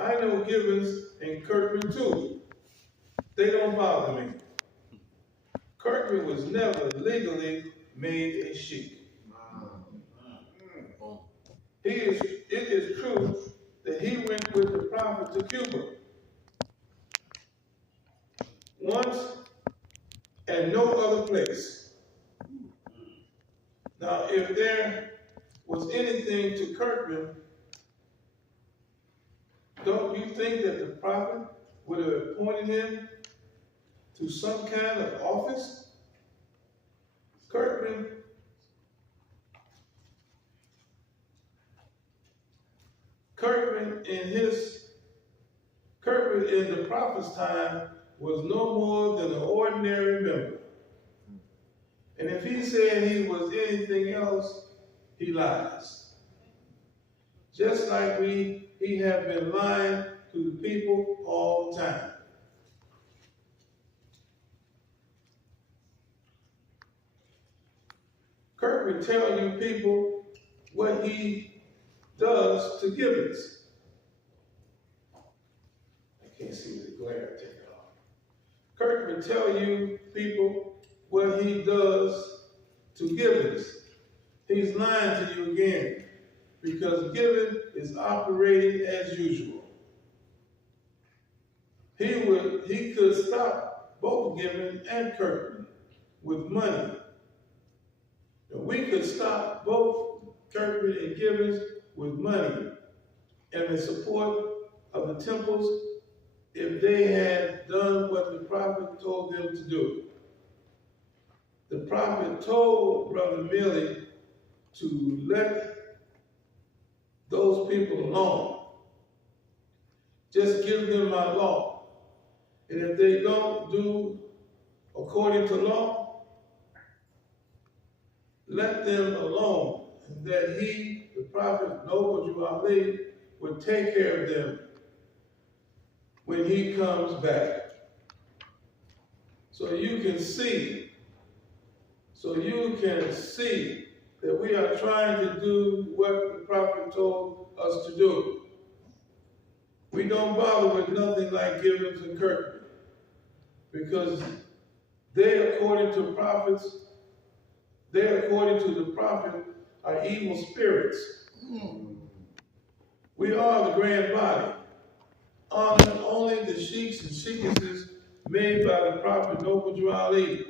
I know Givens and Kirkman too. They don't bother me. Kirkman was never legally made a sheik. It is true that he went with the prophet to Cuba once and no other place. Now, if there was anything to Kirkman, don't you think that the prophet would have appointed him to some kind of office? Kirkman in the prophet's time was no more than an ordinary member. And if he said he was anything else, he lies. Just like he have been lying to the people all the time. Kirkman tell you people what he does to Gibbons. I can't see the glare, take it off. Kirkman tell you people what he does to Gibbons. He's lying to you again because Gibbons is operating as usual. He could stop both Gibbons and Kirkman with money. And we could stop both Kirkman and Gibbons with money and the support of the temples if they had done what the prophet told them to do. The prophet told Brother Millie to let those people alone. Just give them my law. And if they don't do according to law, let them alone. And that he, the prophet Noble Ali, would take care of them when he comes back. So you can see that we are trying to do what the prophet told us to do. We don't bother with nothing like Gibbons and Kirkman because they, according to the prophet, are evil spirits. We are the grand body. Honor only the sheiks and sheikesses made by the prophet Noble Ali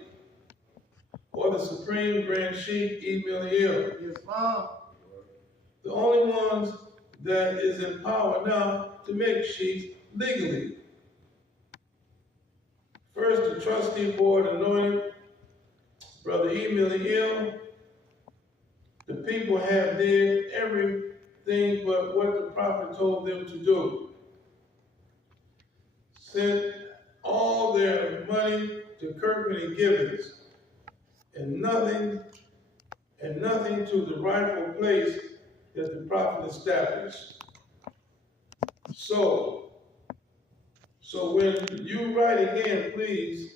or the supreme grand sheik Emil. Yes, ma'am. The only ones that is in power now to make sheiks legally. First, the trustee board anointed Brother Emil. The people have did everything but what the prophet told them to do. Sent all their money to Kirkman and Gibbons, and nothing to the rightful place that the prophet established. So when you write again, please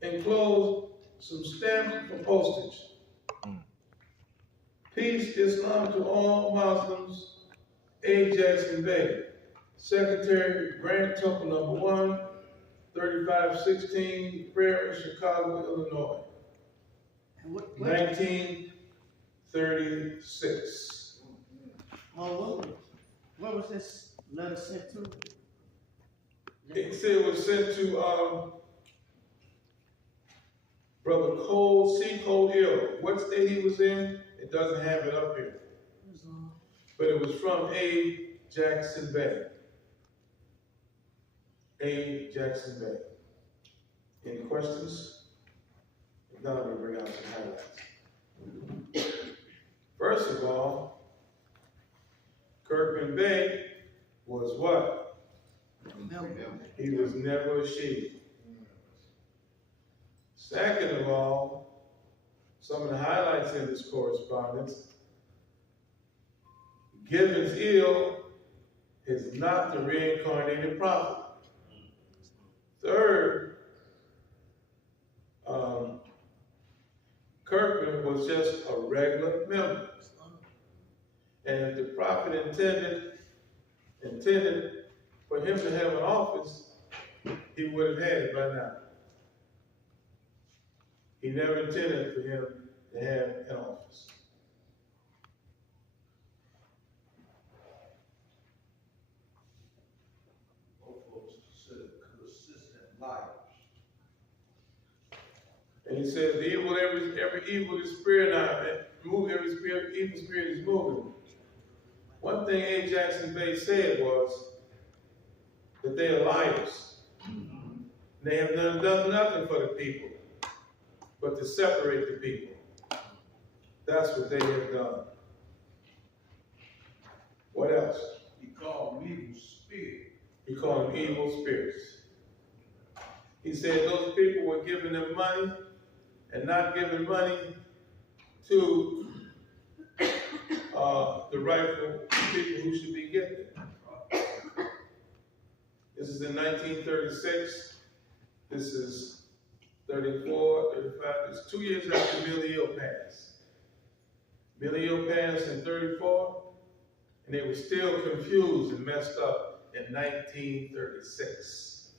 enclose some stamps for postage. Peace, Islam to all Muslims, A. Jackson Bay. Secretary, Grand Temple Number 1, 3516 Prairie, Chicago, Illinois. 1936. What was this letter sent to? It said it was sent to Brother Cole, C. Cole Hill. What state he was in, it doesn't have it up here. But it was from A. Jackson Bay. A. Jackson Bay. Any questions? If not, I'm going to bring out some highlights. First of all, Kirkman Bay was what? He was never a sheik. Second of all, some of the highlights in this correspondence, Gibbons ill is not the reincarnated prophet. Third, Kirkman was just a regular member. And if the prophet intended intended for him to have an office, he would have had it by now. He never intended for him to have an office. Consistent liars. And he says, the evil, every evil spirit now, every evil spirit is moving. One thing A. Jackson Bay said was that they are liars. They have done nothing for the people, but to separate the people. That's what they have done. What else? He called them evil spirit. He called them evil spirits. He said those people were giving them money and not giving money to the rightful people who should be getting it. This is in 1936. This is 34, 35. It's 2 years after Billy Hill passed. Billy Hill passed in 34, and they were still confused and messed up in 1936.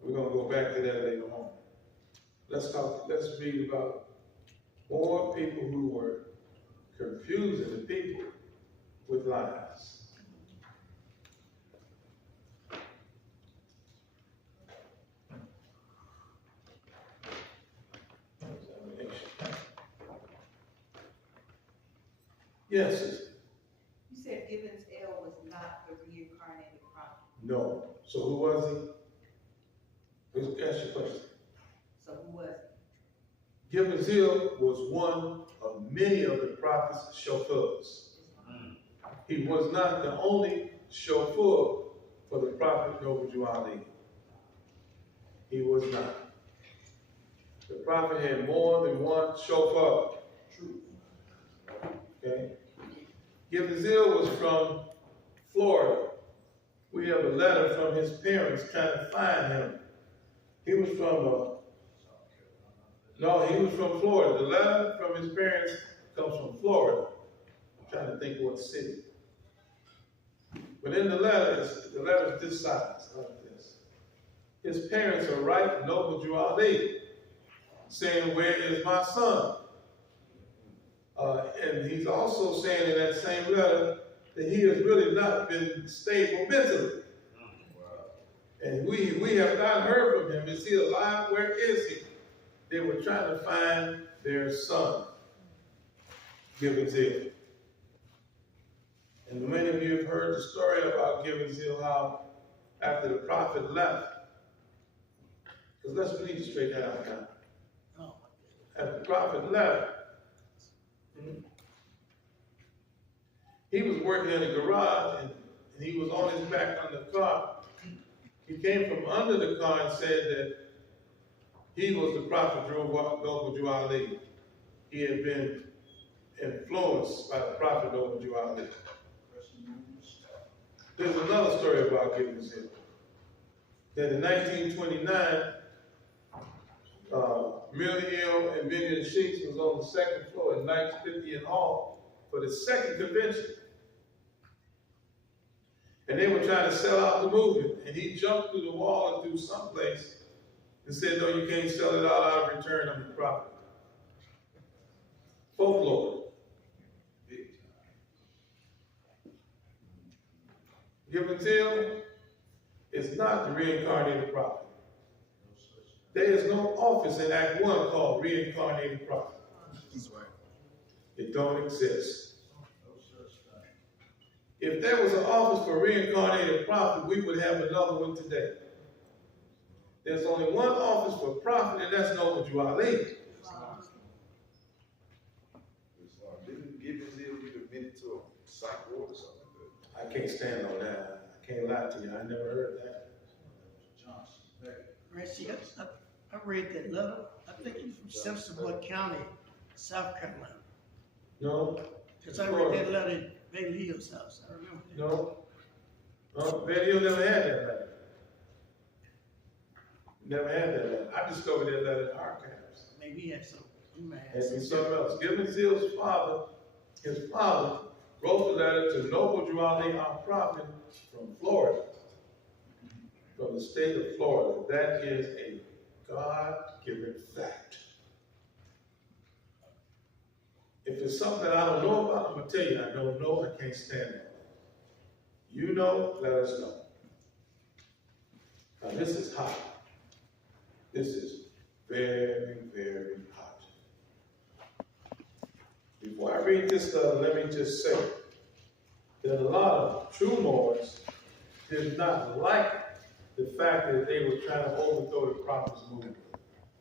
We're going to go back to that later on. Let's read about more people who were confusing the people with lies. Yes, sister. You said Gibbons L was not the reincarnated prophet. No. So who was he? Let's ask your question. So who was he? Gibbons Hill was one of many of the prophet's chauffeurs. He was not the only chauffeur for the prophet Noble Ali. He was not. The prophet had more than one chauffeur. True. Okay? Gibbons Hill was from Florida. We have a letter from his parents trying to find him. He was from he was from Florida. The letter from his parents comes from Florida. I'm trying to think what city. But in the letter is this size, like this. His parents are writing Noble Ali, saying, "Where is my son?" And he's also saying in that same letter that he has really not been stable mentally. And we have not heard from him. Is he alive? Where is he? They were trying to find their son, Gibbons Hill. And many of you have heard the story about Gibbons Hill, how after the prophet left, because let's read it straight out now. After the prophet left, he was working in a garage and he was on his back on the car. He came from under the car and said that he was the prophet Noble Ali. He had been influenced by the prophet Noble Ali. There's another story about Gibbons Hill. That in 1929, Millie Hill and Vivian Sheets was on the second floor at Knights 50 and Hall for the second convention. And they were trying to sell out the movement. And he jumped through the wall and through someplace and said, "No, you can't sell it out of return. I'm the prophet." Folklore. Gibbons Hill is not the reincarnated prophet. There is no office in Act 1 called reincarnated prophet. That's right. It don't exist. If there was an office for reincarnated prophet, we would have another one today. There's only one office for prophet, and that's Noble Ali. Didn't Gibbons Hill get admitted to a psych ward or something like that? I can't stand on that. I can't lie to you. I never heard that. Reggie, I read that letter. I think he's from Simpsonwood County, South Carolina. No. Because I read that letter at Bailey Hill's house. I remember that. No. No, Betty Hill never had that letter. Never had that letter. I discovered that letter in the archives. Maybe he had some. He might have And some. something else. Gibbons Hill's father, his father wrote the letter to Noble Drawley, our prophet from Florida, from the state of Florida. That is a God-given fact. If it's something that I don't know about, I'm going to tell you, I don't know, I can't stand it. You know, let us know. Now, this is hot. This is very, very hot. Before I read this stuff, let me just say that a lot of true Moors did not like the fact that they were trying to overthrow the prophet's movement.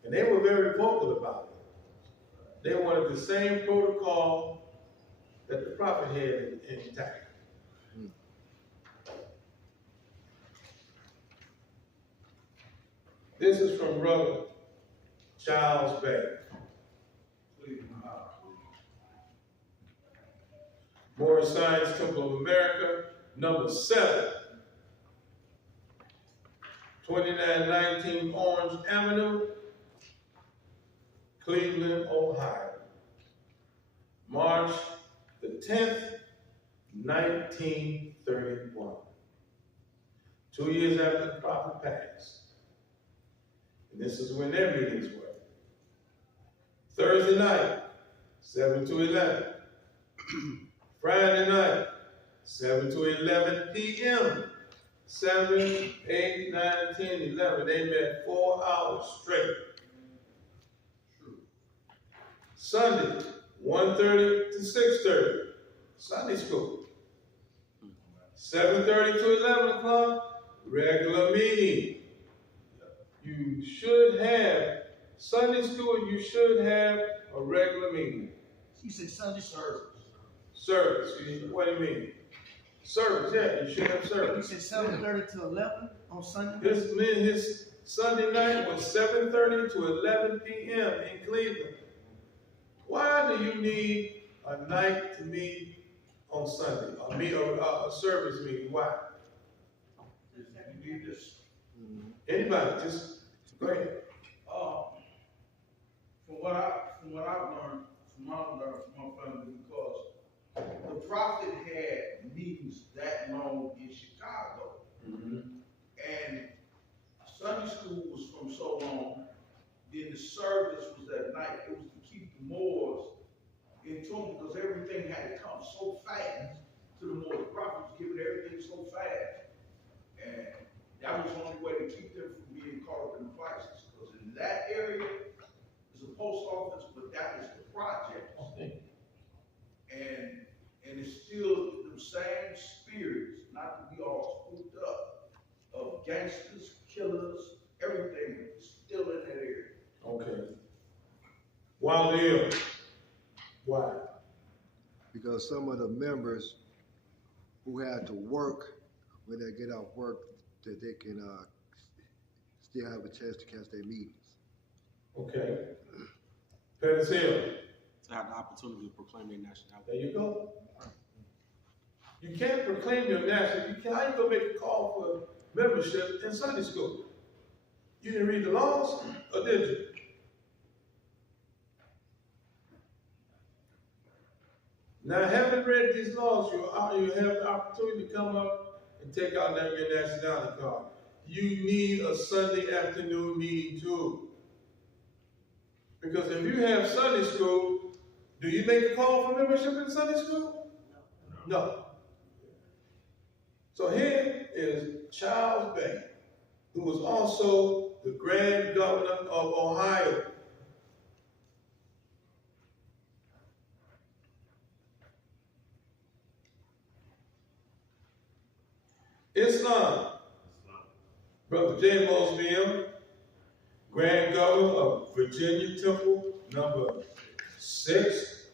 And they were very vocal about it. They wanted the same protocol that the prophet had intact. This is from Brother Charles Bay. Moorish Science Temple of America, number 7, 2919 Orange Avenue, Cleveland, Ohio. March the 10th, 1931. 2 years after the prophet passed. And this is when their meetings were. Thursday night, 7 to 11. Friday night, 7 to 11 p.m. 7, 8, 9, 10, 11. They met 4 hours straight. Sunday, 1:30 to 6:30. Sunday school. 7:30 to 11 o'clock, regular meeting. You should have Sunday school, you should have a regular meeting. You said Sunday service. Service, what do you mean? Service, yeah, you should have You service. said 7:30 to 11 on Sunday? His Sunday night was 7:30 to 11 p.m. in Cleveland. Why do you need a night to meet on Sunday? Or a service meeting? Why? You need this. Anybody, just go ahead. From what I've learned from my family, because the prophet had meetings that long in Chicago, and Sunday school was from so long. Then the service was at night. It was to keep the Moors in tune, because everything had to come so fast to the Moors. The prophet was giving everything so fast, and that was the only way to keep them from being caught up in the crisis. Because in that area is a post office, but that was the project. And it's still the same spirits, not to be all spooked up, of gangsters, killers, everything is still in that area. Okay. While there, why? Because some of the members who had to work, when they get off work, that they can still have a chance to catch their meetings. Okay. Pettis Hill, To have the opportunity to proclaim their nationality. there you go. You can't proclaim your nationality. How you gonna make a call for membership in Sunday school? You didn't read the laws, or did you? Now, having read these laws, you have the opportunity to come up and take out your nationality card. You need a Sunday afternoon meeting too. Because if you have Sunday school, do you make a call for membership in Sunday school? No. So here is Charles Bay, who was also the Grand Governor of Ohio. Islam. Brother J. Mosby, Grand Governor of Virginia Temple, number 6,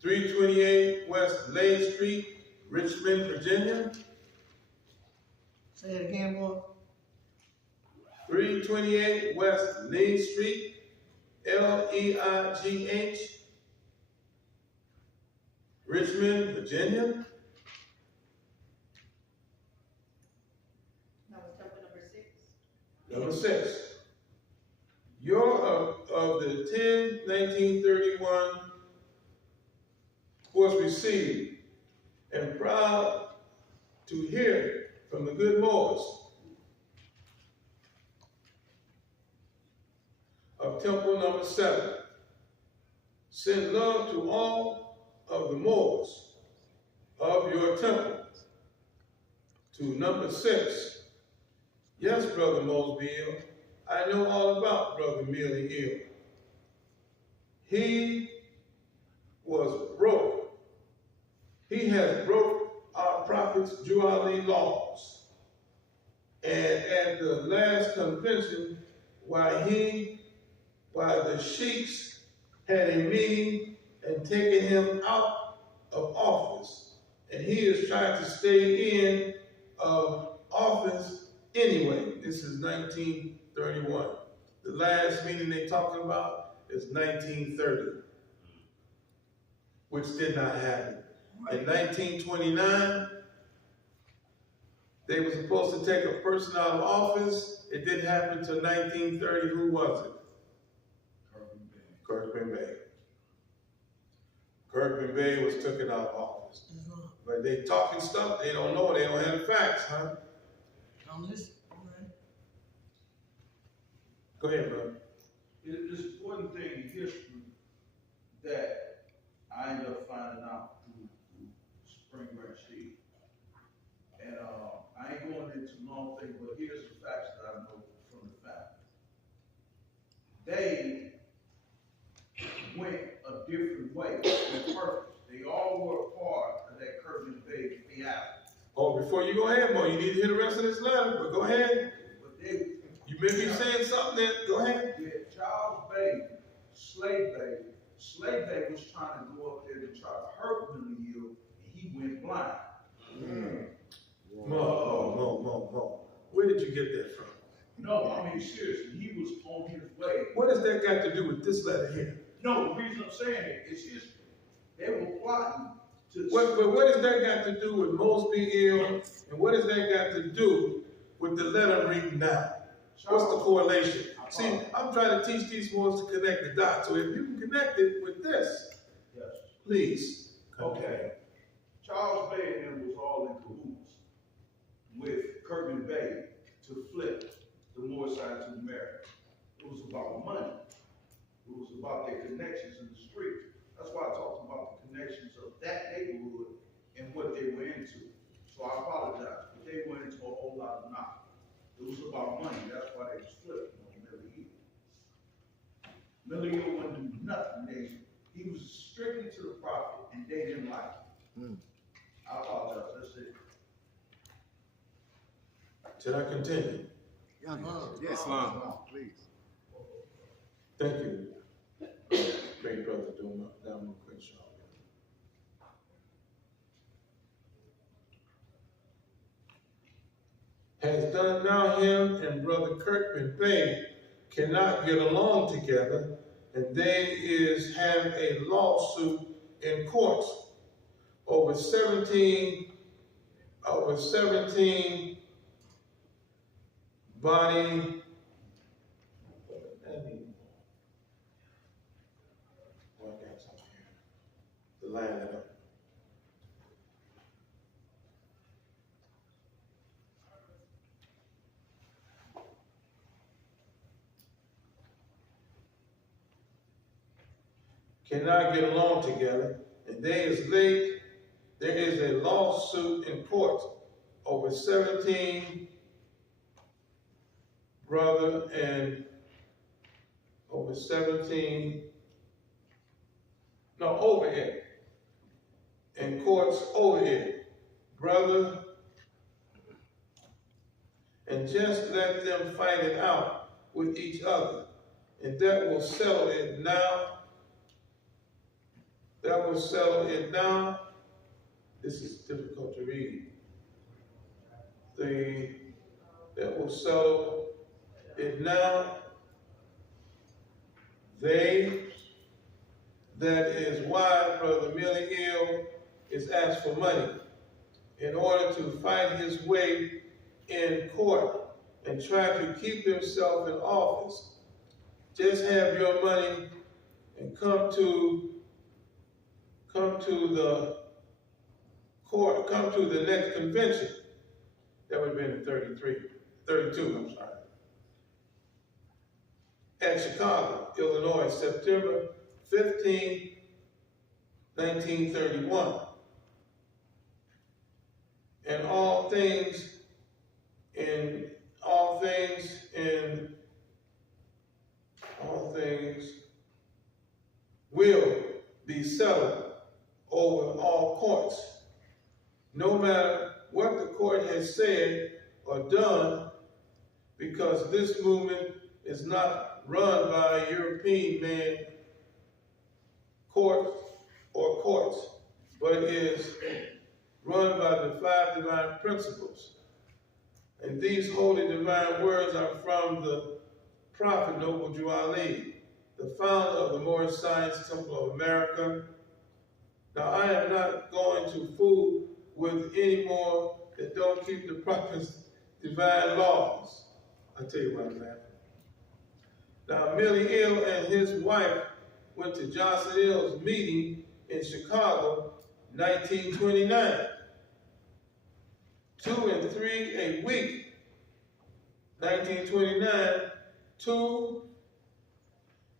328 West Lane Street, Richmond, Virginia. Say it again, boy. 328 West Lee Street, Leigh, Richmond, Virginia. That was temple number 6. Number 6. You're of the 10-1931 was received, and proud to hear from the good Moors of Temple number 7. Send love to all of the Moors of your temple. To number 6. Yes, Brother Mosby, I know all about Brother Millie Hill. He was broke. He has broke our prophets' Jubilee laws. And at the last convention, while the sheiks had a meeting and taken him out of office, and he is trying to stay in office anyway. This is 1931. The last meeting they're talking about is 1930, which did not happen. In 1929, they were supposed to take a person out of office. It didn't happen until 1930. Who was it? Kirkman Bey. Kirkman Bey was taken out of office. But they talking stuff, they don't know, they don't have the facts, huh? Don't listen. Go ahead, brother. It's one thing in history that I ended up finding out through Spring Branch Steve. And I ain't going into long thing, but here's the facts that I know from the family. They went a different way on purpose. They all were a part of that Kirkman Bay fiasco. Oh, before you go ahead, Mo, you need to hear the rest of this letter, but go ahead. But they, You may be saying something there. Go ahead. yeah, Charles Bay, Slave Bay was trying to go up there to try to hurt Millie Hill, and he went blind. Mo. Where did you get that from? No, I mean, seriously, he was on his way. What does that got to do with this letter here? No, the reason I'm saying it is history. They were plotting to. But what does that got to do with Mosby Ill, and what does that got to do with the letter I'm reading now? What's the correlation? See, I'm trying to teach these boys to connect the dots. So if you can connect it with this, Yes. please. Okay. Charles Bay and them was all in cahoots with Kirkman Bay to flip the Moor side to the American. It was about money. It was about their connections in the street. That's why I talked about the connections of that neighborhood and what they were into. So I apologize, but they went into a whole lot of knowledge. It was about money. That's why they was flipping on Millie Hill. Millie Hill wouldn't do nothing. He was strictly to the prophet, and they didn't like it. I apologize. That's it. Should I continue? Yes, Islam. please. Thank you. Great brother, down my quick shot. Has done now him and Brother Kirkman Bay cannot get along together, and they have a lawsuit in courts over 17 body. Line it up. Cannot get along together, and there is a lawsuit in court over 17 brother and over 17 overhead. And courts over it, brother, and just let them fight it out with each other, and that will settle it now. That will settle it now. This is difficult to read. That will settle it now. That is why Brother Millie Hill is asked for money in order to fight his way in court and try to keep himself in office. Just have your money and come to come to the court, come to the next convention. That would have been in 32, I'm sorry. At Chicago, Illinois, September 15, 1931. And all things will be settled over all courts. No matter what the court has said or done, because this movement is not run by a European man court or courts, but is run by the 5 divine principles. And these holy divine words are from the prophet Noble Drew Ali, the founder of the Moorish Science Temple of America. Now, I am not going to fool with any more that don't keep the prophet's divine laws. I'll tell you why I'm laughing. Now, Millie Ill and his wife went to Johnson Hill's meeting in Chicago, 1929. 2 and 3 a week. 1929, 2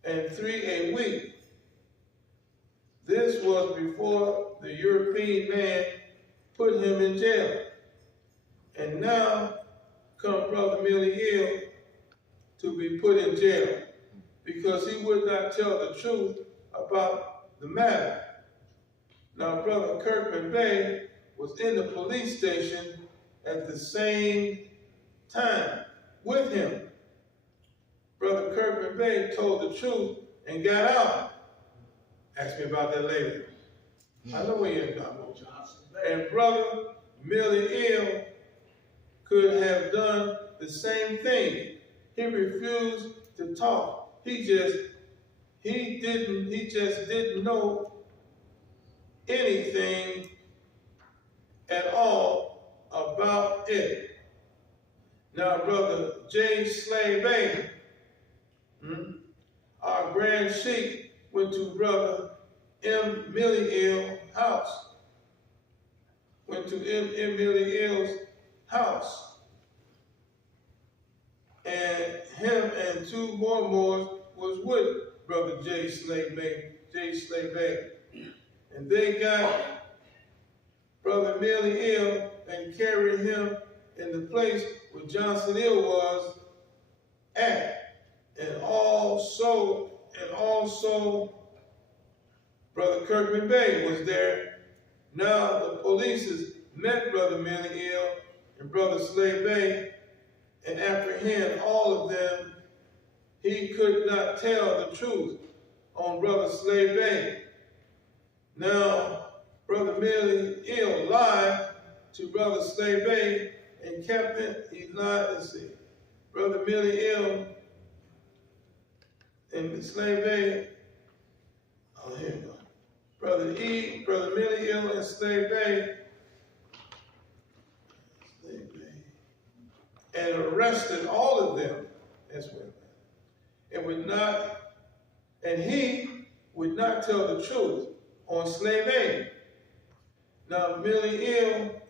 and 3 a week. This was before the European man put him in jail. And now come Brother Millie Ill to be put in jail because he would not tell the truth about the matter. Now, Brother Kirkman Bey was in the police station at the same time with him. Brother Kirkman Bey told the truth and got out. Ask me about that later. I know where you're going. And Brother Millie Ill could have done the same thing. He refused to talk. He just didn't know anything at all about it. Now, Brother J. Slay Bay, our Grand Sheik, went to Brother M. Millie Ill's house. Went to M. Millie Ill's house. And him and 2 more Moors was with Brother J. Slay Bay. And they got Brother Millie Ill and carried him in the place where Johnson Hill was at. And also Brother Kirkman Bey was there. Now the police has met Brother Millie Ill and Brother Slay Bay and apprehend all of them. He could not tell the truth on Brother Slay Bay. Now, Brother Millie Ill lied to Brother Slay Bay and kept it. He lied, let's see. Brother Millie Ill and Slay Bay, oh, here we go. Brother Millie Ill and Slay Bay, and arrested all of them. That's what he would not tell the truth on Slay Bay. Now Millie Ill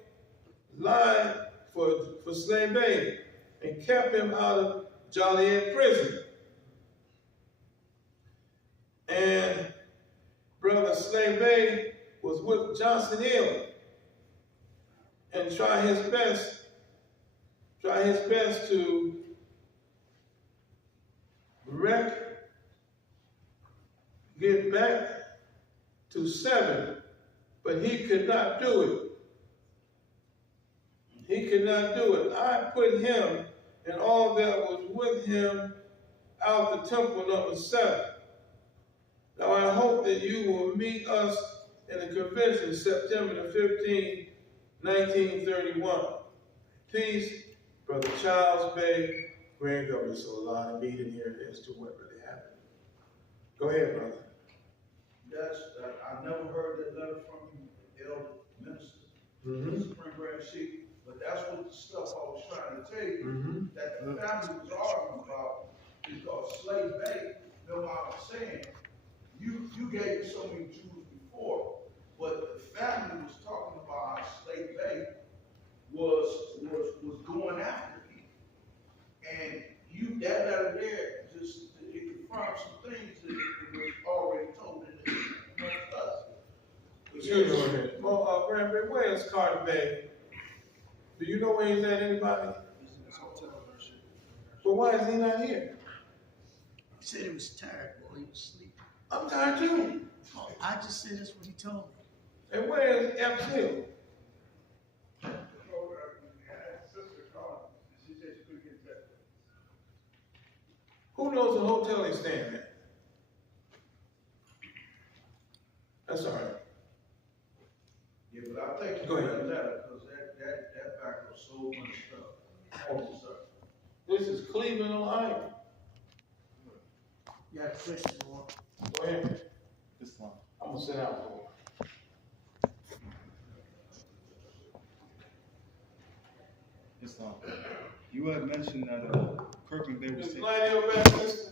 lied for Slay Bay and kept him out of Joliet prison. And Brother Slay Bay was with Johnson Hill and try his best to get back to 7, but he could not do it. He could not do it. I put him and all that was with him out the temple number 7. Now I hope that you will meet us in the convention September the 15th, 1931. Peace, Brother Charles Bay, Grand Governor. So a lot of meeting here as to what really happened. Go ahead, brother. I never heard that letter from the elder minister, Supreme Grand Sheik, but that's what the stuff I was trying to tell you, that the family was arguing about, because Slay Bay, remember I was saying, you gave me so many Jews before, but the family was talking about how State Bay was going after people. And that letter there, just, it confirmed some things that was already told in the us. Excuse me a minute. Granbury, where is Carter Bay? Do you know where he's at, anybody? He's in his hotel membership. But why is he not here? He said he was tired, boy, he was sleeping. I'm tired too. Oh, I just said that's what he told me. And where is F. Hill? Who knows the hotel he's staying at? That's all right. Yeah, but I think you Go got ahead. that letter, because that back up so much stuff. Thank you, sir. This is Cleveland, Ohio. You got a question, boy? Go ahead. This one. I'm gonna sit down for This one. You had mentioned that Kirkland Bay was Ms. taking. Glidell back, sister?